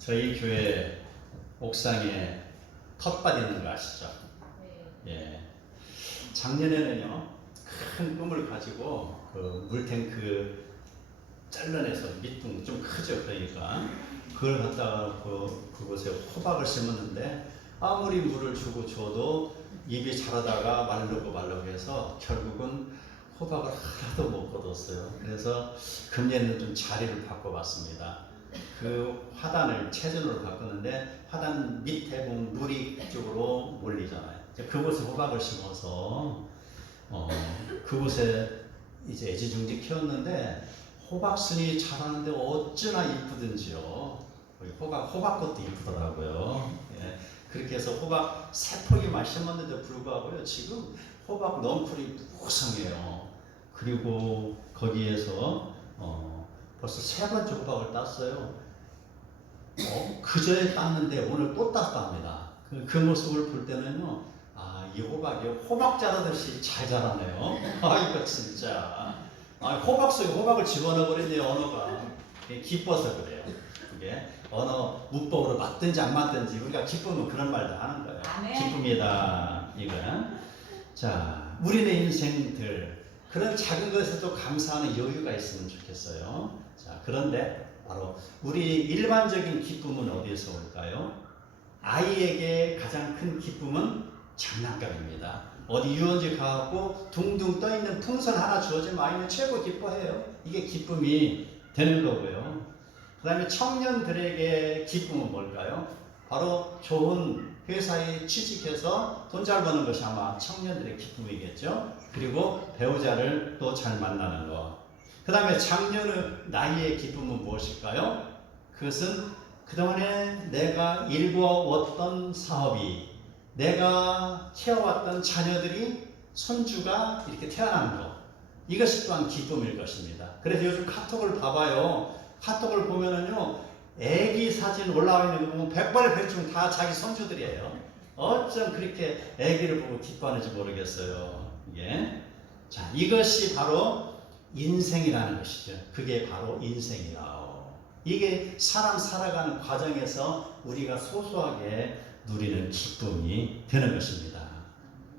저희 교회 옥상에 텃밭 있는 거 아시죠? 네. 예. 작년에는요, 큰 꿈을 가지고 그 물탱크 잘라내서 밑둥 좀 크죠. 그러니까 그걸 갖다가 그곳에 호박을 심었는데 아무리 물을 주고 줘도 잎이 자라다가 말르고 해서 결국은 호박을 하나도 못 거뒀어요. 그래서 금년에는 좀 자리를 바꿔봤습니다. 그 화단을 채전으로 바꿨는데 화단 밑에 보면 물이 그쪽으로 몰리잖아요. 그곳에 호박을 심어서 그곳에 이제 애지중지 키웠는데 호박순이 자라는데 어찌나 이쁘든지요. 호박꽃도 이쁘더라고요. 예. 그렇게 해서 호박 세 포기만 심었는데 불구하고요. 지금 호박 넝쿨이 무성해요. 그리고 거기에서 벌써 세 번째 호박을 땄어요. 그전에 땄는데 오늘 또 땄답니다. 그 모습을 볼 때는요, 이 호박이 호박 자라듯이 잘 자라네요. 이거 진짜. 호박 속에 호박을 집어넣어버렸네요, 언어가. 기뻐서 그래요. 그게 언어 문법으로 맞든지 안 맞든지 우리가 기쁘면 그런 말도 하는 거예요. 기쁨이다, 이거는. 자, 우리의 인생들, 그런 작은 것에도 감사하는 여유가 있으면 좋겠어요. 자, 그런데 바로 우리 일반적인 기쁨은 어디에서 올까요? 아이에게 가장 큰 기쁨은 장난감입니다. 어디 유원지 가고 둥둥 떠있는 풍선 하나 주어지면 아이는 최고 기뻐해요. 이게 기쁨이 되는 거고요. 그 다음에 청년들에게 기쁨은 뭘까요? 바로 좋은 회사에 취직해서 돈 잘 버는 것이 아마 청년들의 기쁨이겠죠. 그리고 배우자를 또 잘 만나는 것. 그 다음에 장년의 나이의 기쁨은 무엇일까요? 그것은 그동안에 내가 일구어왔던 사업이, 내가 키워왔던 자녀들이, 손주가 이렇게 태어난 것, 이것이 또한 기쁨일 것입니다. 그래서 요즘 카톡을 봐봐요. 카톡을 보면은요, 애기 사진 올라와 있는 거 보면 백발백중 다 자기 손주들이에요. 어쩜 그렇게 애기를 보고 기뻐하는지 모르겠어요. 이게. 자, 이것이 바로 인생이라는 것이죠. 그게 바로 인생이라. 이게 사람 살아가는 과정에서 우리가 소소하게 누리는 기쁨이 되는 것입니다.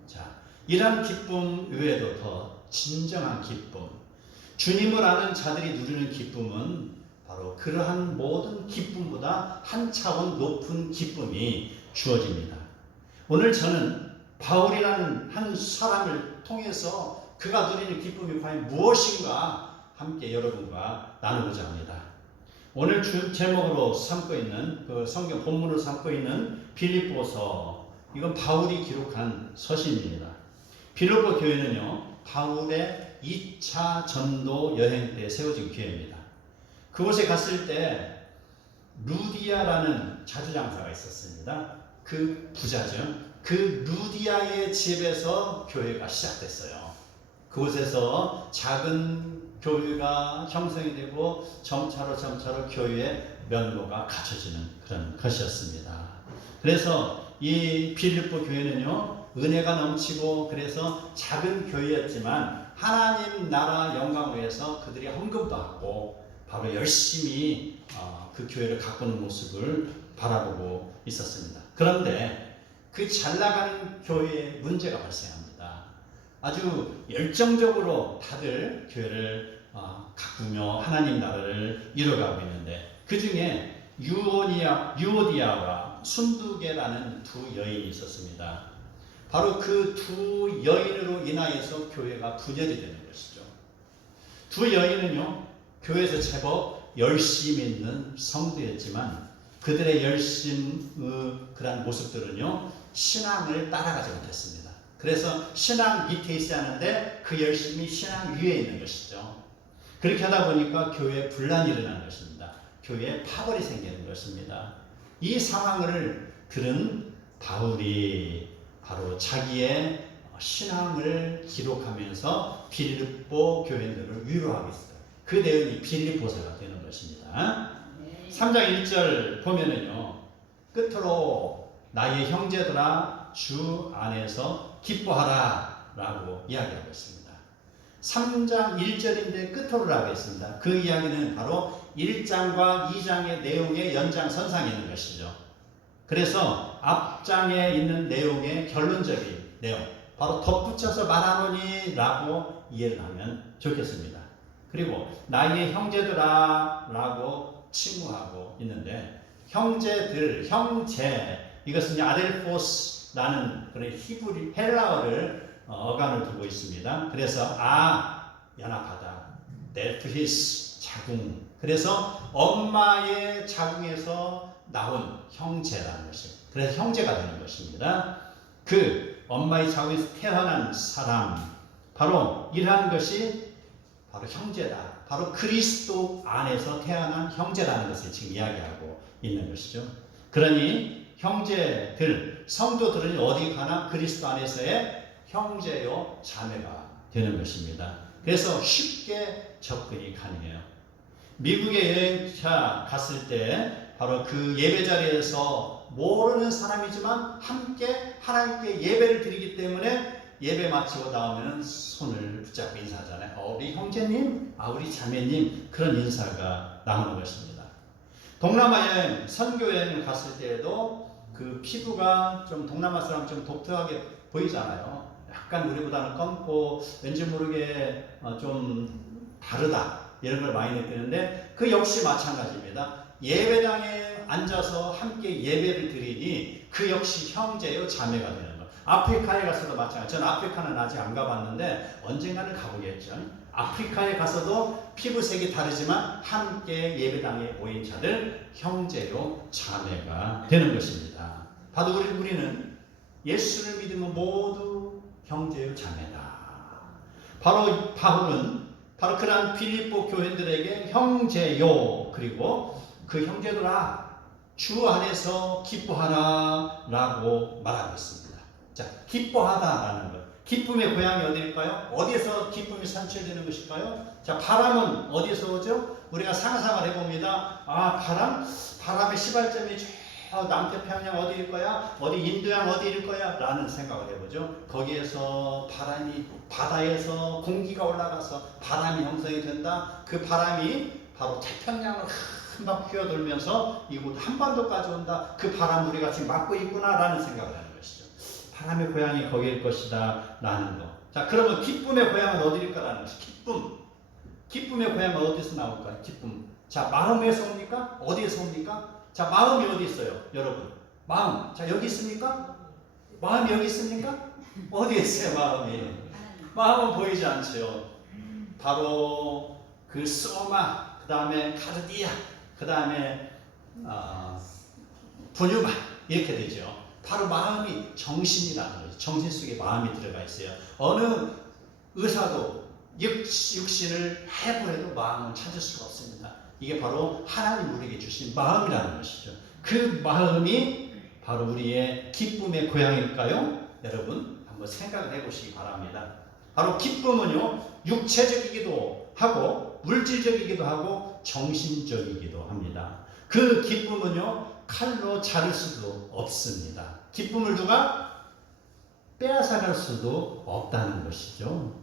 자, 이런 기쁨 외에도 더 진정한 기쁨, 주님을 아는 자들이 누리는 기쁨은 바로 그러한 모든 기쁨보다 한 차원 높은 기쁨이 주어집니다. 오늘 저는 바울이라는 한 사람을 통해서 그가 누리는 기쁨이 과연 무엇인가 함께 여러분과 나누고자 합니다. 오늘 주 제목으로 삼고 있는 그 성경 본문을 삼고 있는 빌립보서, 이건 바울이 기록한 서신입니다. 빌립보 교회는요, 바울의 2차 전도 여행 때 세워진 교회입니다. 그곳에 갔을 때 루디아라는 자주장사가 있었습니다. 그 부자죠. 그 루디아의 집에서 교회가 시작됐어요. 그곳에서 작은 교회가 형성이 되고 점차로 교회의 면모가 갖춰지는 그런 것이었습니다. 그래서 이 빌립보 교회는요, 은혜가 넘치고 그래서 작은 교회였지만 하나님 나라 영광을 위해서 그들이 헌금도 하고 바로 열심히 그 교회를 가꾸는 모습을 바라보고 있었습니다. 그런데 그 잘 나가는 교회에 문제가 발생합니다. 아주 열정적으로 다들 교회를 가꾸며 하나님 나라를 이뤄가고 있는데, 그 중에 유오디아와 순두계라는 두 여인이 있었습니다. 바로 그 두 여인으로 인하여서 교회가 분열이 되는 것이죠. 두 여인은요, 교회에서 제법 열심 있는 성도였지만 그들의 그런 모습들은요, 신앙을 따라가지 못했습니다. 그래서 신앙 밑에 있어야 하는데 그 열심이 신앙 위에 있는 것이죠. 그렇게 하다 보니까 교회에 분란이 일어나는 것입니다. 교회에 파벌이 생기는 것입니다. 이 상황을 들은 바울이 바로 자기의 신앙을 기록하면서 빌립보 교인들을 위로하겠어요. 그 내용이 빌립보서가 되는 것입니다. 3장 1절 보면은요, 끝으로 나의 형제들아 주 안에서 기뻐하라 라고 이야기하고 있습니다. 3장 1절인데 끝으로라고 했습니다. 그 이야기는 바로 1장과 2장의 내용의 연장선상에 있는 것이죠. 그래서 앞장에 있는 내용의 결론적인 내용, 바로 덧붙여서 말하노니 라고 이해를 하면 좋겠습니다. 그리고 나의 형제들아 라고 칭호하고 있는데, 형제들, 형제, 이것은 아델포스라는 그런 히브리 헬라어를 어간을 두고 있습니다. 그래서 연합하다, 델프히스 자궁, 그래서 엄마의 자궁에서 나온 형제라는 것이, 그래서 형제가 되는 것입니다. 그 엄마의 자궁에서 태어난 사람, 바로 이러한 것이 바로 형제다. 바로 그리스도 안에서 태어난 형제라는 것을 지금 이야기하고 있는 것이죠. 그러니 형제들, 성도들은 어디 가나 그리스도 안에서의 형제요 자매가 되는 것입니다. 그래서 쉽게 접근이 가능해요. 미국에 여행차 갔을 때 바로 그 예배 자리에서 모르는 사람이지만 함께 하나님께 예배를 드리기 때문에 예배 마치고 나오면 손을 붙잡고 인사하잖아요. 우리 형제님, 우리 자매님, 그런 인사가 나오는 것입니다. 동남아 여행, 선교 여행을 갔을 때에도 그 피부가 좀 동남아 사람 좀 독특하게 보이잖아요. 약간 우리보다는 검고 왠지 모르게 좀 다르다, 이런 걸 많이 느끼는데, 그 역시 마찬가지입니다. 예배당에 앉아서 함께 예배를 드리니 그 역시 형제요 자매가 되는 거예요. 아프리카에 가서도 마찬가지. 저는 아프리카는 아직 안 가봤는데 언젠가는 가보겠죠. 아프리카에 가서도 피부색이 다르지만 함께 예배당에 모인 자들 형제요 자매가 되는 것입니다. 바로 우리는 예수를 믿으면 모두 형제요 자매다. 바로 바울은 바로 그러한 빌립보 교인들에게 형제요, 그리고 그 형제들아 주 안에서 기뻐하라 라고 말하고 있습니다. 자, 기뻐하다라는 것, 기쁨의 고향이 어디일까요? 어디에서 기쁨이 산출되는 것일까요? 자, 바람은 어디에서 오죠? 우리가 상상을 해봅니다. 바람의 시발점이 저 남태평양 어디일 거야? 어디 인도양 어디일 거야? 라는 생각을 해보죠. 거기에서 바람이, 바다에서 공기가 올라가서 바람이 형성이 된다. 그 바람이 바로 태평양을 한방 휘어돌면서 이곳 한반도까지 온다. 그 바람 우리가 지금 맞고 있구나 라는 생각을 하는 것이죠. 바람의 고향이 거기일 것이다 라는 거. 자, 그러면 기쁨의 고향은 어디일까라는 것이, 기쁨의 고향은 어디서 나올까요? 기쁨. 자, 마음에서 옵니까? 어디에서 옵니까? 자, 마음이 어디 있어요, 여러분? 마음. 자, 여기 있습니까? 마음이 여기 있습니까? 어디에 있어요, 마음이? 마음은 보이지 않죠. 바로 그 소마, 그 다음에 카르디아, 그 다음에 분유마, 이렇게 되죠. 바로 마음이 정신이라는 거죠. 정신 속에 마음이 들어가 있어요. 어느 의사도 육신을 해부해도 마음을 찾을 수가 없습니다. 이게 바로 하나님 우리에게 주신 마음이라는 것이죠. 그 마음이 바로 우리의 기쁨의 고향일까요? 여러분 한번 생각을 해보시기 바랍니다. 바로 기쁨은요, 육체적이기도 하고 물질적이기도 하고 정신적이기도 합니다. 그 기쁨은요, 칼로 자를 수도 없습니다. 기쁨을 누가 빼앗아갈 수도 없다는 것이죠.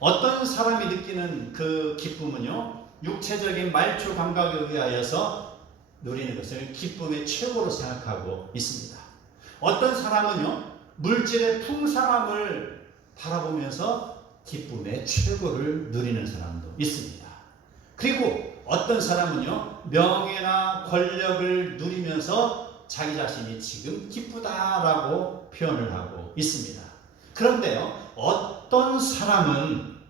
어떤 사람이 느끼는 그 기쁨은요, 육체적인 말초 감각에 의하여서 누리는 것을 기쁨의 최고로 생각하고 있습니다. 어떤 사람은요, 물질의 풍성함을 바라보면서 기쁨의 최고를 누리는 사람도 있습니다. 그리고 어떤 사람은요, 명예나 권력을 누리면서 자기 자신이 지금 기쁘다라고 표현을 하고 있습니다. 그런데요, 어떤 사람은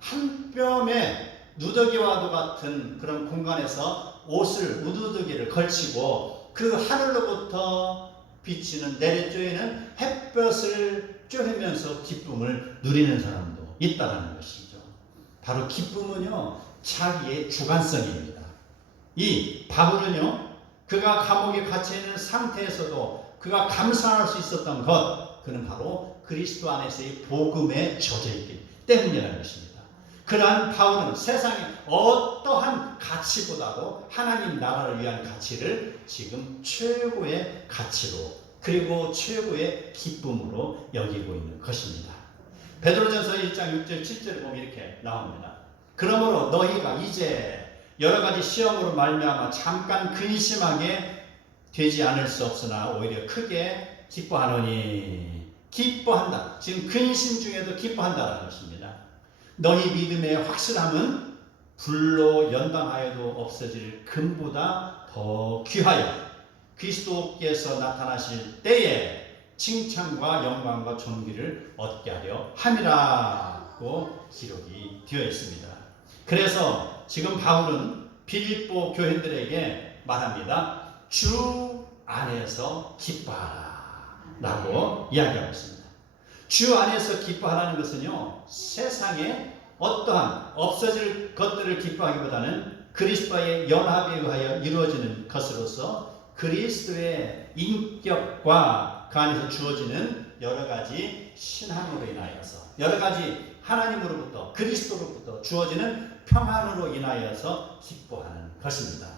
한 뼘의 누더기와도 같은 그런 공간에서 우두더기를 걸치고 그 하늘로부터 비치는 내려쬐는 햇볕을 쬐면서 기쁨을 누리는 사람도 있다는 것이죠. 바로 기쁨은요, 자기의 주관성입니다. 이 바울은요, 그가 감옥에 갇혀 있는 상태에서도 그가 감사할 수 있었던 것, 그는 바로 그리스도 안에서의 복음에 젖어 있기 때문이라는 것입니다. 그러한 바울은 세상의 어떠한 가치보다도 하나님 나라를 위한 가치를 지금 최고의 가치로, 그리고 최고의 기쁨으로 여기고 있는 것입니다. 베드로전서 1장 6절 7절을 보면 이렇게 나옵니다. 그러므로 너희가 이제 여러 가지 시험으로 말미암아 잠깐 근심하게 되지 않을 수 없으나 오히려 크게 기뻐하노니. 기뻐한다. 지금 근심 중에도 기뻐한다는 것입니다. 너희 믿음의 확실함은 불로 연방하여도 없어질 금보다 더 귀하여 그리스도께서 나타나실 때에 칭찬과 영광과 존귀를 얻게 하려 함이라고 기록이 되어 있습니다. 그래서 지금 바울은 빌립보 교인들에게 말합니다. 주 안에서 기뻐하라 라고 이야기하고 있습니다. 주 안에서 기뻐하라는 것은요, 세상에 어떠한 없어질 것들을 기뻐하기보다는 그리스도와의 연합에 의하여 이루어지는 것으로서 그리스도의 인격과 그 안에서 주어지는 여러 가지 신앙으로 인하여서, 여러 가지 하나님으로부터 그리스도로부터 주어지는 평안으로 인하여서 기뻐하는 것입니다.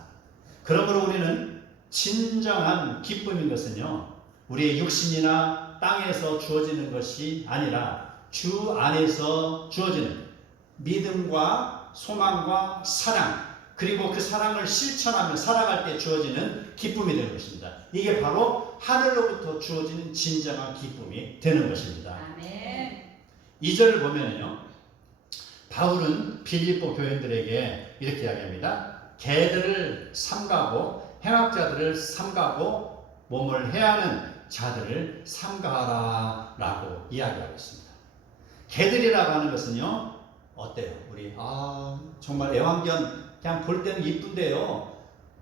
그러므로 우리는 진정한 기쁨인 것은요, 우리의 육신이나 땅에서 주어지는 것이 아니라 주 안에서 주어지는 믿음과 소망과 사랑, 그리고 그 사랑을 실천하며 살아갈 때 주어지는 기쁨이 되는 것입니다. 이게 바로 하늘로부터 주어지는 진정한 기쁨이 되는 것입니다. 아멘. 2절을 보면요, 바울은 빌립보 교인들에게 이렇게 이야기합니다. 개들을 삼가고 행악자들을 삼가고 몸을 해하는 자들을 삼가하라 라고 이야기하고 있습니다. 개들이라고 하는 것은요, 어때요? 우리 정말 애완견 그냥 볼 때는 이쁜데요,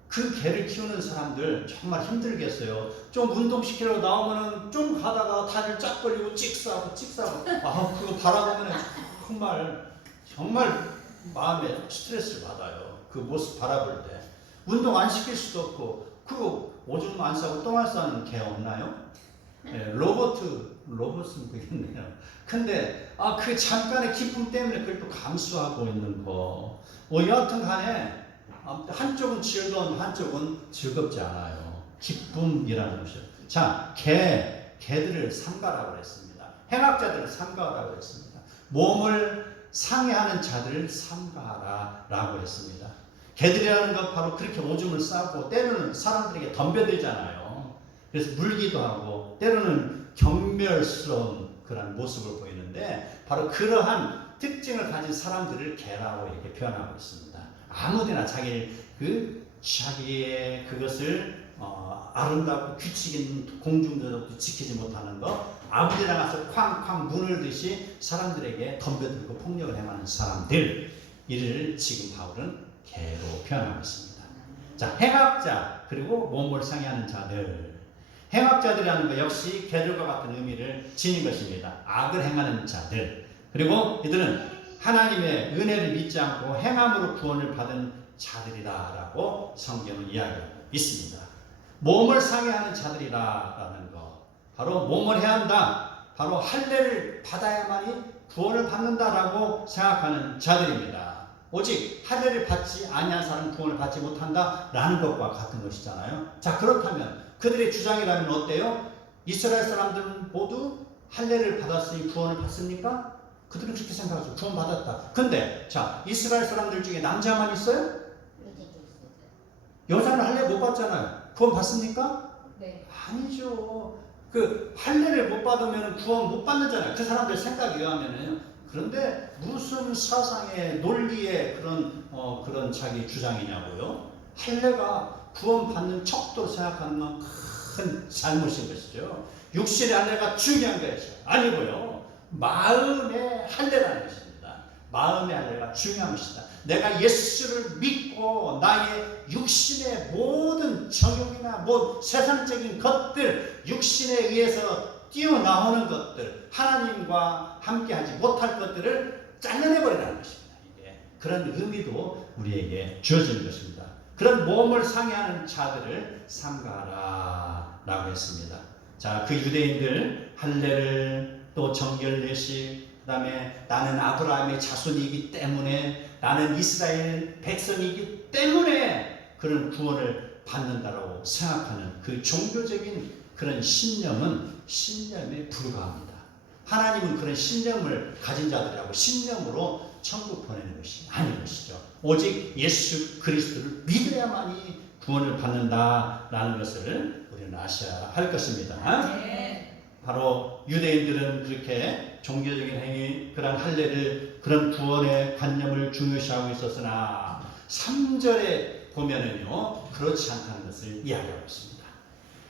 그 개를 키우는 사람들 정말 힘들겠어요. 좀 운동시키러 나오면은 좀 가다가 다리를 쫙 벌리고 찍싸고 그거 바라보면 정말 마음에 스트레스를 받아요. 그 모습 바라볼 때 운동 안 시킬 수도 없고, 그거 오줌 안 싸고 똥 안 싸는 개 없나요? 네, 로봇은 그겠네요. 근데 그 잠깐의 기쁨 때문에 그걸 또 감수하고 있는 거. 여하튼 간에 한쪽은 즐거운, 한쪽은 즐겁지 않아요. 기쁨이라는 것이요. 자, 개들을 삼가라고 그랬습니다. 행악자들을 삼가라고 했습니다. 몸을 상해하는 자들을 삼가하라 라고 했습니다. 개들이라는 것 바로 그렇게 오줌을 싸고 때로는 사람들에게 덤벼들잖아요. 그래서 물기도 하고 때로는 경멸스러운 그런 모습을 보이는데, 바로 그러한 특징을 가진 사람들을 개라고 이렇게 표현하고 있습니다. 아무데나 자기의 그것을 아름답고 규칙 있는 공중도덕도 지키지 못하는 것, 아무데나 가서 쾅쾅 문을 듯이 사람들에게 덤벼들고 폭력을 행하는 사람들, 이를 지금 바울은 개로 표현하고 있습니다. 자, 행악자, 그리고 몸을 상해하는 자들. 행악자들이라는 것 역시 개들과 같은 의미를 지닌 것입니다. 악을 행하는 자들. 그리고 이들은 하나님의 은혜를 믿지 않고 행함으로 구원을 받은 자들이다라고 성경은 이야기하고 있습니다. 몸을 상해하는 자들이라는 것, 바로 몸을 해한다, 바로 할례를 받아야만이 구원을 받는다라고 생각하는 자들입니다. 오직 할례를 받지 아니한 사람은 구원을 받지 못한다라는 것과 같은 것이잖아요. 자, 그렇다면 그들의 주장이라면 어때요? 이스라엘 사람들은 모두 할례를 받았으니 구원을 받습니까? 그들은 그렇게 생각하죠. 구원 받았다. 근데 자, 이스라엘 사람들 중에 남자만 있어요? 여자는 할례 못 받잖아요. 구원 받습니까? 네. 아니죠. 그 할례를 못 받으면 구원 못 받는잖아요. 그 사람들 생각에 의하면요. 그런데 무슨 사상의 논리의 그런 자기 주장이냐고요? 할례가 구원받는 척도로 생각하는 건 큰 잘못인 것이죠. 육신의 할례가 중요한 것이 아니고요, 마음의 할례라는 것입니다. 마음의 할례가 중요한 것이다. 내가 예수를 믿고 나의 육신의 모든 정욕이나 세상적인 것들, 육신에 의해서 뛰어나오는 것들, 하나님과 함께하지 못할 것들을 잘라내버리라는 것입니다. 이게 그런 의미도 우리에게 주어지는 것입니다. 그런 몸을 상해하는 자들을 삼가하라 라고 했습니다. 자, 그 유대인들 할례를, 또 정결례식, 그 다음에 나는 아브라함의 자손이기 때문에, 나는 이스라엘 백성이기 때문에 그런 구원을 받는다라고 생각하는 그 종교적인 그런 신념은 신념에 불과합니다. 하나님은 그런 신념을 가진 자들하고 신념으로 천국 보내는 것이 아닌 것이죠. 오직 예수 그리스도를 믿어야만이 구원을 받는다라는 것을 우리는 아셔야 할 것입니다. 바로 유대인들은 그렇게 종교적인 행위, 그런 할례를, 그런 구원의 관념을 중요시하고 있었으나 3절에 보면은요 그렇지 않다는 것을 이야기하고 있습니다.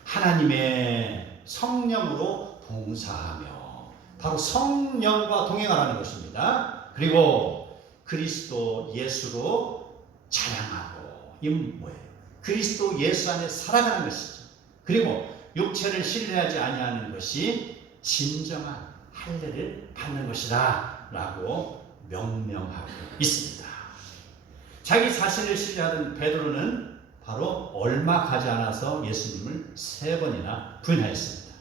하나님의 성령으로 봉사하며, 바로 성령과 동행하라는 것입니다. 그리고 그리스도 예수로 자랑하고, 이 뭐예요? 그리스도 예수 안에 살아가는 것이죠. 그리고 육체를 신뢰하지 아니하는 것이 진정한 할례를 받는 것이다 라고 명명하고 있습니다. 자기 자신을 신뢰하던 베드로는 바로 얼마 가지 않아서 예수님을 3번이나 부인하였습니다.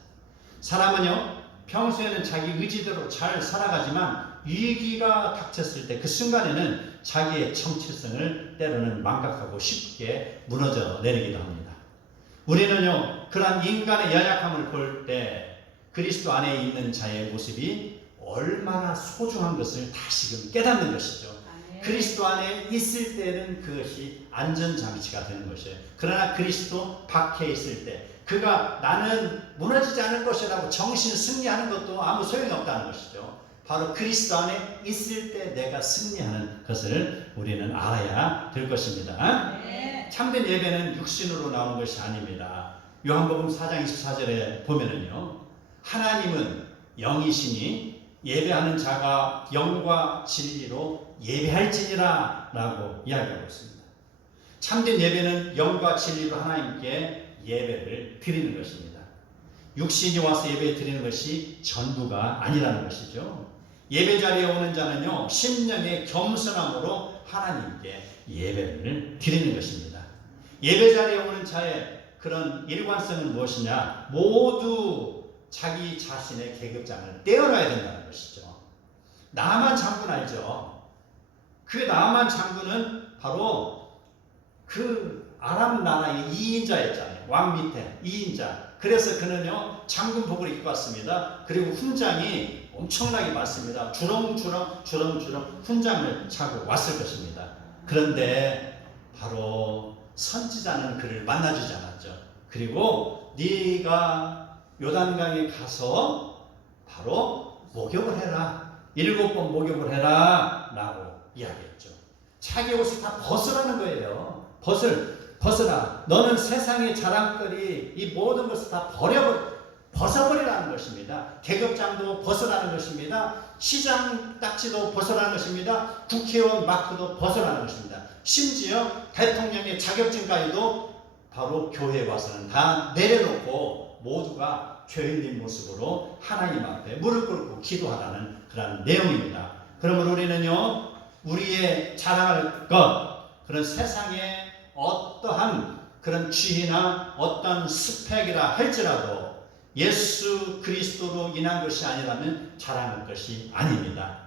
사람은요 평소에는 자기 의지대로 잘 살아가지만 위기가 닥쳤을 때 그 순간에는 자기의 정체성을 때로는 망각하고 쉽게 무너져 내리기도 합니다. 우리는요 그러한 인간의 연약함을 볼 때 그리스도 안에 있는 자의 모습이 얼마나 소중한 것을 다시금 깨닫는 것이죠. 그리스도 안에 있을 때는 그것이 안전장치가 되는 것이에요. 그러나 그리스도 밖에 있을 때 그가 나는 무너지지 않을 것이라고 정신 승리하는 것도 아무 소용이 없다는 것이죠. 바로 그리스도 안에 있을 때 내가 승리하는 것을 우리는 알아야 될 것입니다. 참된 예배는 육신으로 나오는 것이 아닙니다. 요한복음 4장 24절에 보면은요 하나님은 영이시니 예배하는 자가 영과 진리로 예배할지니라 라고 이야기하고 있습니다. 참된 예배는 영과 진리로 하나님께 예배를 드리는 것입니다. 육신이 와서 예배 드리는 것이 전부가 아니라는 것이죠. 예배 자리에 오는 자는요 심령의 겸손함으로 하나님께 예배를 드리는 것입니다. 예배 자리에 오는 자의 그런 일관성은 무엇이냐? 모두 자기 자신의 계급장을 떼어놔야 된다는 것이죠. 나만 장군 알죠? 그 나만 장군은 바로 그 아람 나라의 2인자였잖아요. 왕 밑에 2인자. 그래서 그는요 장군복을 입고 왔습니다. 그리고 훈장이 엄청나게 많습니다. 주렁주렁 훈장을 차고 왔을 것입니다. 그런데 바로 선지자는 그를 만나주지 않았죠. 그리고 네가 요단강에 가서 바로 목욕을 해라. 7번 목욕을 해라 라고 이야기했죠. 자기 옷을 다 벗으라는 거예요. 벗으라. 너는 세상의 자랑거리 이 모든 것을 다 벗어버리라는 것입니다. 계급장도 벗으라는 것입니다. 시장 딱지도 벗으라는 것입니다. 국회의원 마크도 벗으라는 것입니다. 심지어 대통령의 자격증까지도 바로 교회에 와서는 다 내려놓고 모두가 죄인인 모습으로 하나님 앞에 무릎 꿇고 기도하라는 그런 내용입니다. 그러므로 우리는요 우리의 자랑할 것, 그런 세상에 어떠한 그런 지위나 어떤 스펙이라 할지라도 예수 그리스도로 인한 것이 아니라면 자랑할 것이 아닙니다.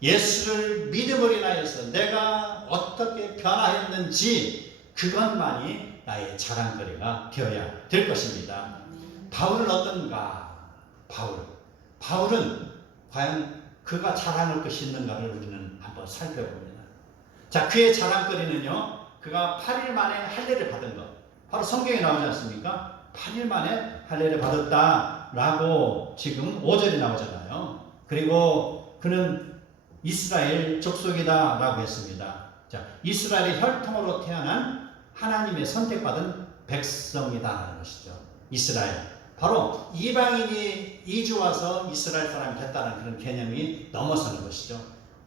예수를 믿음으로 인하여서 내가 어떻게 변화했는지 그것만이 나의 자랑거리가 되어야 될 것입니다. 바울은 어떤가? 바울은 과연 그가 자랑할 것이 있는가를 우리는 한번 살펴봅니다. 자, 그의 자랑거리는요 그가 8일 만에 할례를 받은 것, 바로 성경에 나오지 않습니까? 8일 만에 할례를 받았다라고 지금 5절이 나오잖아요. 그리고 그는 이스라엘 족속이다라고 했습니다. 자, 이스라엘의 혈통으로 태어난 하나님의 선택받은 백성이다라는 것이죠. 이스라엘. 바로 이방인이 이주 와서 이스라엘 사람이 됐다는 그런 개념이 넘어서는 것이죠.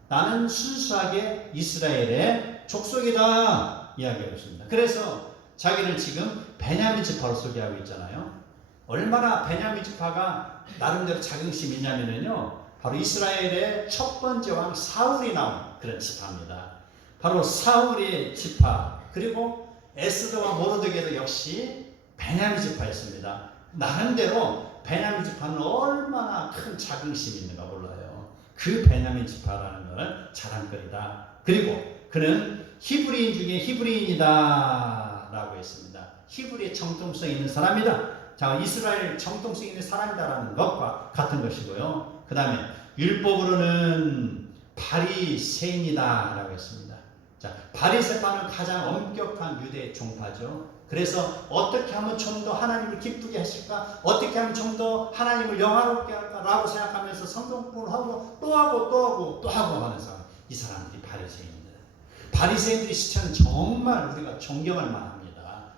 나는 순수하게 이스라엘의 족속이다 이야기하고 있습니다. 그래서 자기를 지금 베냐민 지파로 소개하고 있잖아요. 얼마나 베냐민 지파가 나름대로 자긍심이 있냐면요, 바로 이스라엘의 첫 번째 왕 사울이 나온 그런 지파입니다. 바로 사울의 지파, 그리고 에스더와 모르드게도 역시 베냐민 지파였습니다. 나름대로 베냐민 지파는 얼마나 큰 자긍심이 있는가 몰라요. 그 베냐민 지파라는 걸 자랑거리다. 그리고 그는 히브리인 중에 히브리인이다 라고 했습니다. 히브리의 정통성 있는 사람이다. 자, 이스라엘 정통성 있는 사람이다라는 것과 같은 것이고요. 그 다음에 율법으로는 바리새인이다라고 했습니다. 자, 바리새파는 가장 엄격한 유대 종파죠. 그래서 어떻게 하면 좀 더 하나님을 기쁘게 하실까? 어떻게 하면 좀 더 하나님을 영화롭게 할까라고 생각하면서 성경공부를 하고 또 하고 또 하고 또 하고 하는 사람, 이 사람들이 바리새인들. 바리새인들의 시체는 정말 우리가 존경할 만합니다.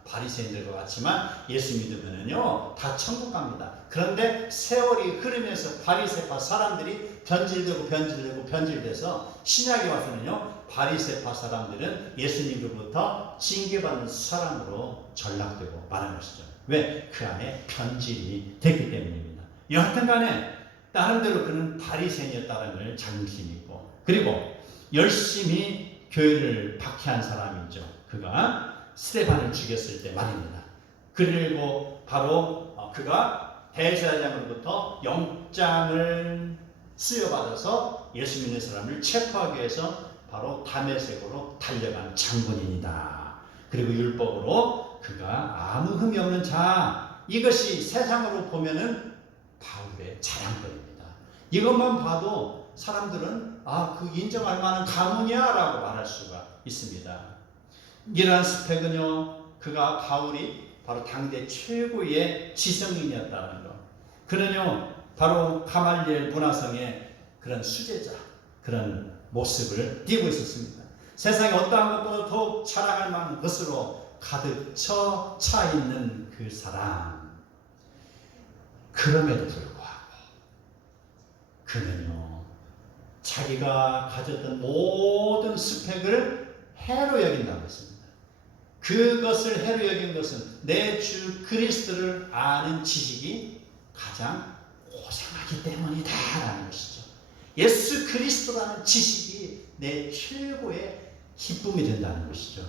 바리새인들과 같지만 예수 믿으면은요 다 천국 갑니다. 그런데 세월이 흐르면서 바리새파 사람들이 변질돼서 신약에 와서는요 바리새파 사람들은 예수님으로부터 징계받는 사람으로 전락되고 말한 것이죠. 왜? 그 안에 변질이 됐기 때문입니다. 여하튼간에 나름대로 그는 바리새인이었다는 걸 자긍심이 있고, 그리고 열심히 교회를 박해한 사람이죠. 그가 스데반을 죽였을 때 말입니다. 그리고 바로 그가 대제사장으로부터 영장을 수여받아서 예수 믿는 사람을 체포하기 위해서 바로 다메섹으로 달려간 장본인이다. 그리고 율법으로 그가 아무 흠이 없는 자, 이것이 세상으로 보면은 바울의 자랑거리입니다. 이것만 봐도 사람들은 그 인정할 만한 가문이야 라고 말할 수가 있습니다. 이러한 스펙은요, 바울이 바로 당대 최고의 지성인이었다는 것. 그는요, 바로 가말리엘 문화성의 그런 수제자, 그런 모습을 띠고 있었습니다. 세상에 어떠한 것보다 더욱 자랑할 만한 것으로 가득 차 있는 그 사람. 그럼에도 불구하고 그는요, 자기가 가졌던 모든 스펙을 해로 여긴다고 했습니다. 그것을 해로 여긴 것은 내 주 그리스도를 아는 지식이 가장 고상하기 때문이다라는 것이죠. 예수 그리스도라는 지식이 내 최고의 기쁨이 된다는 것이죠.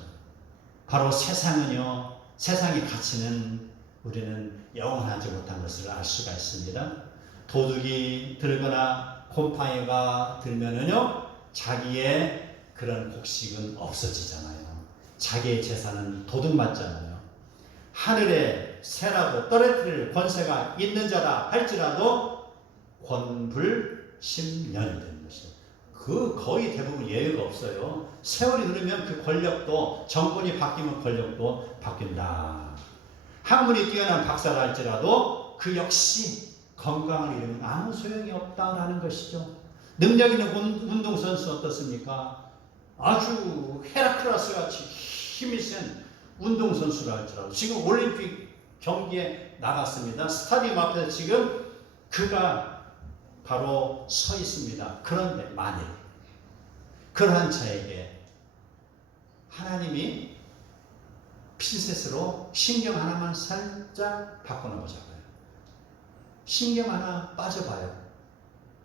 바로 세상은요, 세상의 가치는 우리는 영원하지 못한 것을 알 수가 있습니다. 도둑이 들거나 곰팡이가 들면은요, 자기의 그런 곡식은 없어지잖아요. 자기의 재산은 도둑맞잖아요. 하늘에 새라도 떨어뜨릴 권세가 있는 자라 할지라도 권불심년이 되는 것이에요. 거의 대부분 예외가 없어요. 세월이 흐르면 그 권력도, 정권이 바뀌면 권력도 바뀐다. 학문이 뛰어난 박사라 할지라도 그 역시 건강을 잃으면 아무 소용이 없다라는 것이죠. 능력 있는 운동선수 어떻습니까? 아주 헤라클라스 같이 힘이 센 운동선수라 할지라도 지금 올림픽 경기에 나갔습니다. 스타디움 앞에서 지금 그가 바로 서 있습니다. 그런데 만일 그러한 자에게 하나님이 핀셋으로 신경 하나만 살짝 바꿔놓으자고요. 신경 하나 빠져봐요.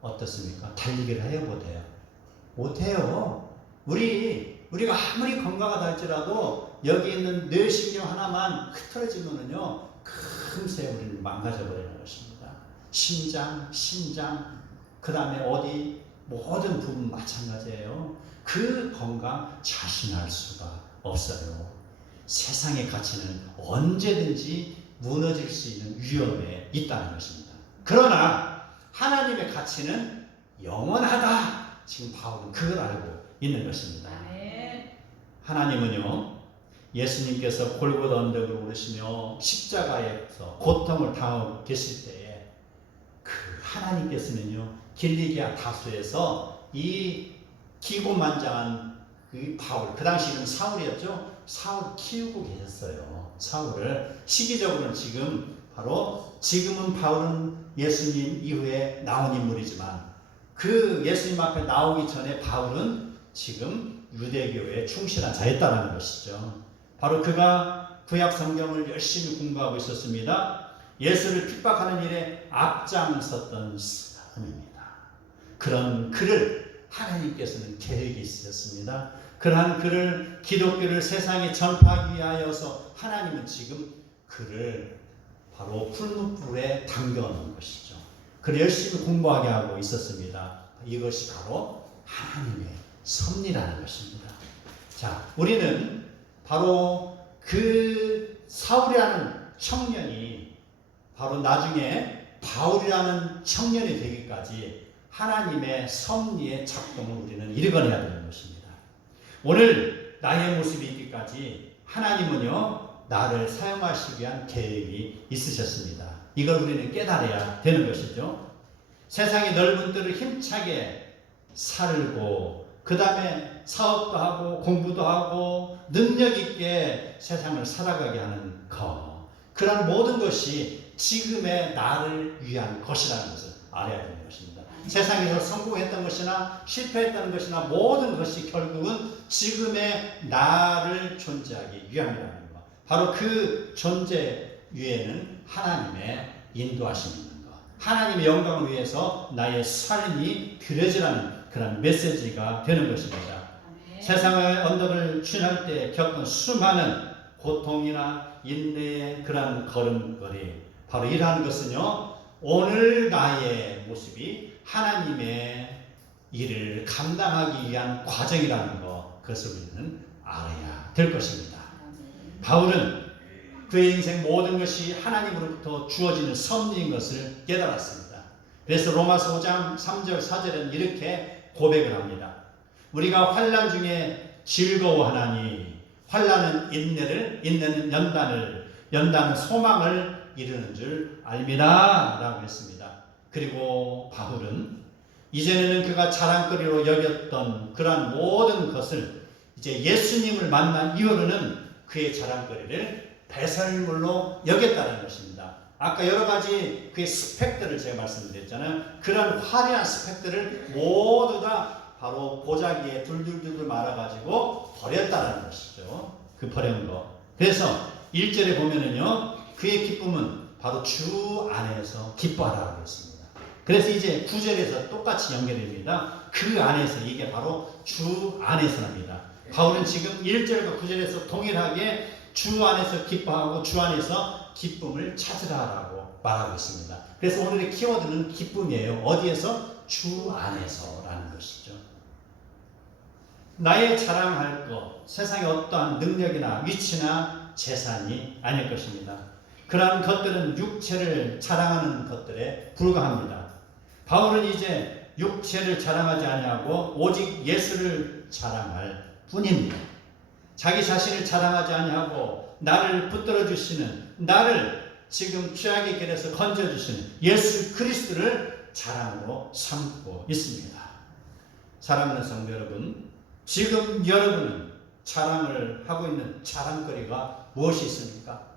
어떻습니까? 달리기를 해요? 못해요? 못해요. 우리가 아무리 건강하다 할지라도 여기 있는 뇌신경 하나만 흐트러지면은요, 금세 우리는 망가져버리는 것입니다. 신장, 그 다음에 어디, 모든 부분 마찬가지예요. 그 건강 자신할 수가 없어요. 세상의 가치는 언제든지 무너질 수 있는 위험에 있다는 것입니다. 그러나 하나님의 가치는 영원하다. 지금 바울은 그걸 알고 있는 것입니다. 하나님은요, 예수님께서 골고다 언덕을 오르시며 십자가에서 고통을 당하고 계실 때에 그 하나님께서는요, 길리기아 다수에서 이 기고만장한 그 바울, 그 당시 이름 사울이었죠. 사울 키우고 계셨어요. 사울을 시기적으로는 지금은 바울은 예수님 이후에 나온 인물이지만 그 예수님 앞에 나오기 전에 바울은 지금 유대교에 충실한 자였다는 것이죠. 바로 그가 구약 성경을 열심히 공부하고 있었습니다. 예수를 핍박하는 일에 앞장섰던 사람입니다. 그런 그를 하나님께서는 계획이 있으셨습니다. 그러한 그를 기독교를 세상에 전파하기 위하여서 하나님은 지금 그를 바로 풀무불에 담겨놓은 것이죠. 그를 열심히 공부하게 하고 있었습니다. 이것이 바로 하나님의 섭리라는 것입니다. 자, 우리는 바로 그 사울이라는 청년이 바로 나중에 바울이라는 청년이 되기까지 하나님의 섭리의 작동을 우리는 읽어내야 되는 것입니다. 오늘 나의 모습이 있기까지 하나님은요 나를 사용하시기 위한 계획이 있으셨습니다. 이걸 우리는 깨달아야 되는 것이죠. 세상의 넓은 뜰을 힘차게 살고 그 다음에 사업도 하고 공부도 하고 능력 있게 세상을 살아가게 하는 것, 그런 모든 것이 지금의 나를 위한 것이라는 것을 알아야 되는 것입니다. 세상에서 성공했던 것이나 실패했던 것이나 모든 것이 결국은 지금의 나를 존재하기 위함이라는 것, 바로 그 존재 위에는 하나님의 인도하심이 있는 것, 하나님의 영광을 위해서 나의 삶이 드려지라는 그런 메시지가 되는 것입니다. 세상의 언덕을 지날 때 겪은 수많은 고통이나 인내의 그런 걸음걸이, 바로 이러한 것은요 오늘 나의 모습이 하나님의 일을 감당하기 위한 과정이라는 것, 그것을 우리는 알아야 될 것입니다. 바울은 그의 인생 모든 것이 하나님으로부터 주어지는 섭리인 것을 깨달았습니다. 그래서 로마서 5장 3절 4절은 이렇게 고백을 합니다. 우리가 환난 중에 즐거워하나니 환난은 인내를, 인내는 연단을, 연단은 소망을 이루는 줄 알미라 라고 했습니다. 그리고 바울은 이전에는 그가 자랑거리로 여겼던 그러한 모든 것을 이제 예수님을 만난 이후로는 그의 자랑거리를 배설물로 여겼다는 것입니다. 아까 여러 가지 그의 스펙들을 제가 말씀드렸잖아요. 그런 화려한 스펙들을 모두 다 바로 보자기에 둘둘둘 말아가지고 버렸다는 것이죠. 그 버린 거. 그래서 1절에 보면은요, 그의 기쁨은 바로 주 안에서 기뻐하라고 했습니다. 그래서 이제 9절에서 똑같이 연결됩니다. 그 안에서, 이게 바로 주 안에서입니다. 바울은 지금 1절과 9절에서 동일하게 주 안에서 기뻐하고 주 안에서 기쁨을 찾으라라고 말하고 있습니다. 그래서 오늘의 키워드는 기쁨이에요. 어디에서? 주 안에서라는 것이죠. 나의 자랑할 것, 세상의 어떠한 능력이나 위치나 재산이 아닐 것입니다. 그러한 것들은 육체를 자랑하는 것들에 불과합니다. 바울은 이제 육체를 자랑하지 아니하고 오직 예수를 자랑할 뿐입니다. 자기 자신을 자랑하지 아니하고 나를 붙들어 주시는, 나를 지금 죄악의 길에서 건져 주시는 예수 그리스도를 자랑으로 삼고 있습니다. 사랑하는 성도 여러분, 지금 여러분은 자랑을 하고 있는 자랑거리가 무엇이 있습니까?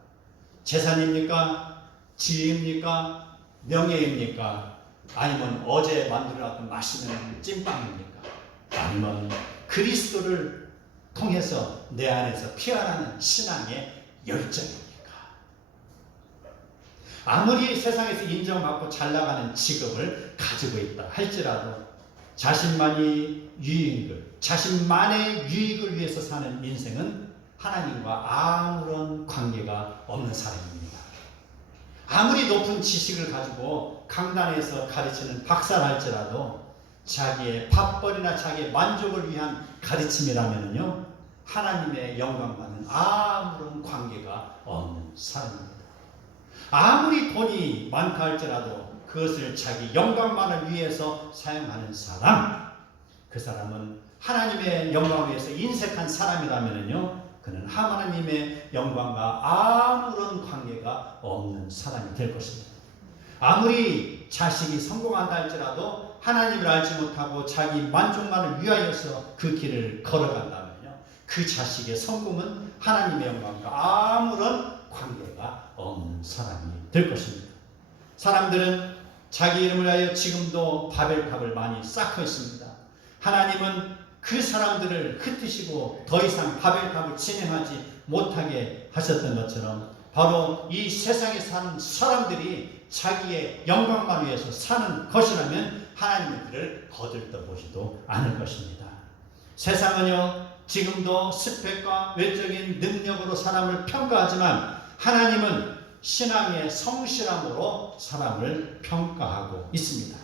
재산입니까? 지위입니까? 명예입니까? 아니면 어제 만들어놨던 맛있는 찐빵입니까? 아니면 그리스도를 통해서 내 안에서 피어나는 신앙의 열정입니까? 아무리 세상에서 인정받고 잘 나가는 직업을 가지고 있다 할지라도 자신만이 유익을, 자신만의 유익을 위해서 사는 인생은 하나님과 아무런 관계가 없는 사람입니다. 아무리 높은 지식을 가지고 강단에서 가르치는 박사를 할지라도 자기의 밥벌이나 자기의 만족을 위한 가르침이라면요, 하나님의 영광과는 아무런 관계가 없는 사람입니다. 아무리 돈이 많다 할지라도 그것을 자기 영광만을 위해서 사용하는 사람, 그 사람은 하나님의 영광을 위해서 인색한 사람이라면요, 그는 하나님의 영광과 아무런 관계가 없는 사람이 될 것입니다. 아무리 자식이 성공한다 할지라도 하나님을 알지 못하고 자기 만족만을 위하여서 그 길을 걸어간다면요, 그 자식의 성공은 하나님의 영광과 아무런 관계가 없는 사람이 될 것입니다. 사람들은 자기 이름을 위하여 지금도 바벨탑을 많이 쌓고 있습니다. 하나님은 그 사람들을 흩으시고 더 이상 바벨탑을 진행하지 못하게 하셨던 것처럼 바로 이 세상에 사는 사람들이 자기의 영광만 위해서 사는 것이라면 하나님은 그를 거들떠보지도 않을 것입니다. 세상은요, 지금도 스펙과 외적인 능력으로 사람을 평가하지만 하나님은 신앙의 성실함으로 사람을 평가하고 있습니다.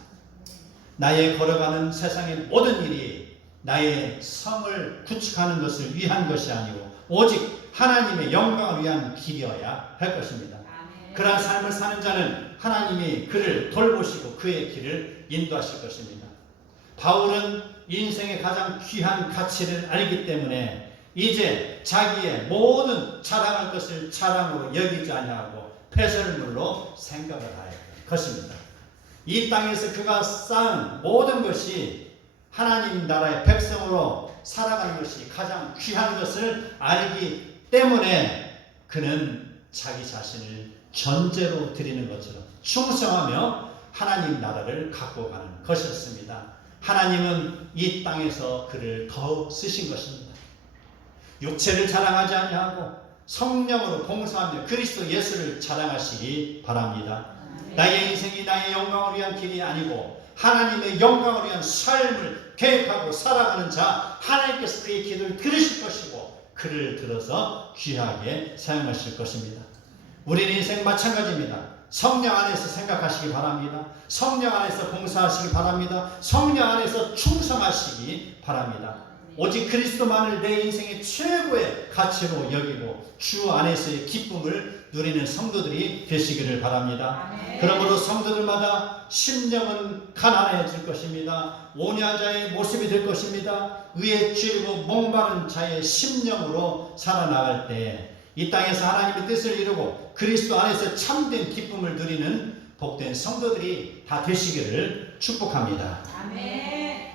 나의 걸어가는 세상의 모든 일이 나의 성을 구축하는 것을 위한 것이 아니고 오직 하나님의 영광을 위한 길이어야 할 것입니다. 그러한 삶을 사는 자는 하나님이 그를 돌보시고 그의 길을 인도하실 것입니다. 바울은 인생의 가장 귀한 가치를 알기 때문에 이제 자기의 모든 자랑할 것을 자랑으로 여기지 아니하고 배설물로 생각을 하여 것입니다. 이 땅에서 그가 쌓은 모든 것이 하나님 나라의 백성으로 살아가는 것이 가장 귀한 것을 알기 때문에 그는 자기 자신을 전제로 드리는 것처럼 충성하며 하나님 나라를 갖고 가는 것이었습니다. 하나님은 이 땅에서 그를 더욱 쓰신 것입니다. 육체를 자랑하지 아니하고 성령으로 봉사하며 그리스도 예수를 자랑하시기 바랍니다. 나의 인생이 나의 영광을 위한 길이 아니고 하나님의 영광을 위한 삶을 계획하고 살아가는 자, 하나님께서 그의 기도를 들으실 것이고 그를 들어서 귀하게 사용하실 것입니다. 우리는 인생 마찬가지입니다. 성령 안에서 생각하시기 바랍니다. 성령 안에서 봉사하시기 바랍니다. 성령 안에서 충성하시기 바랍니다. 오직 그리스도만을 내 인생의 최고의 가치로 여기고 주 안에서의 기쁨을 누리는 성도들이 되시기를 바랍니다. 그러므로 성도들마다 심령은 가난해질 것입니다. 온유한 모습이 될 것입니다. 의에 찌르고 목마른 자의 심령으로 살아나갈 때 이 땅에서 하나님의 뜻을 이루고 그리스도 안에서 참된 기쁨을 누리는 복된 성도들이 다 되시기를 축복합니다. 아멘.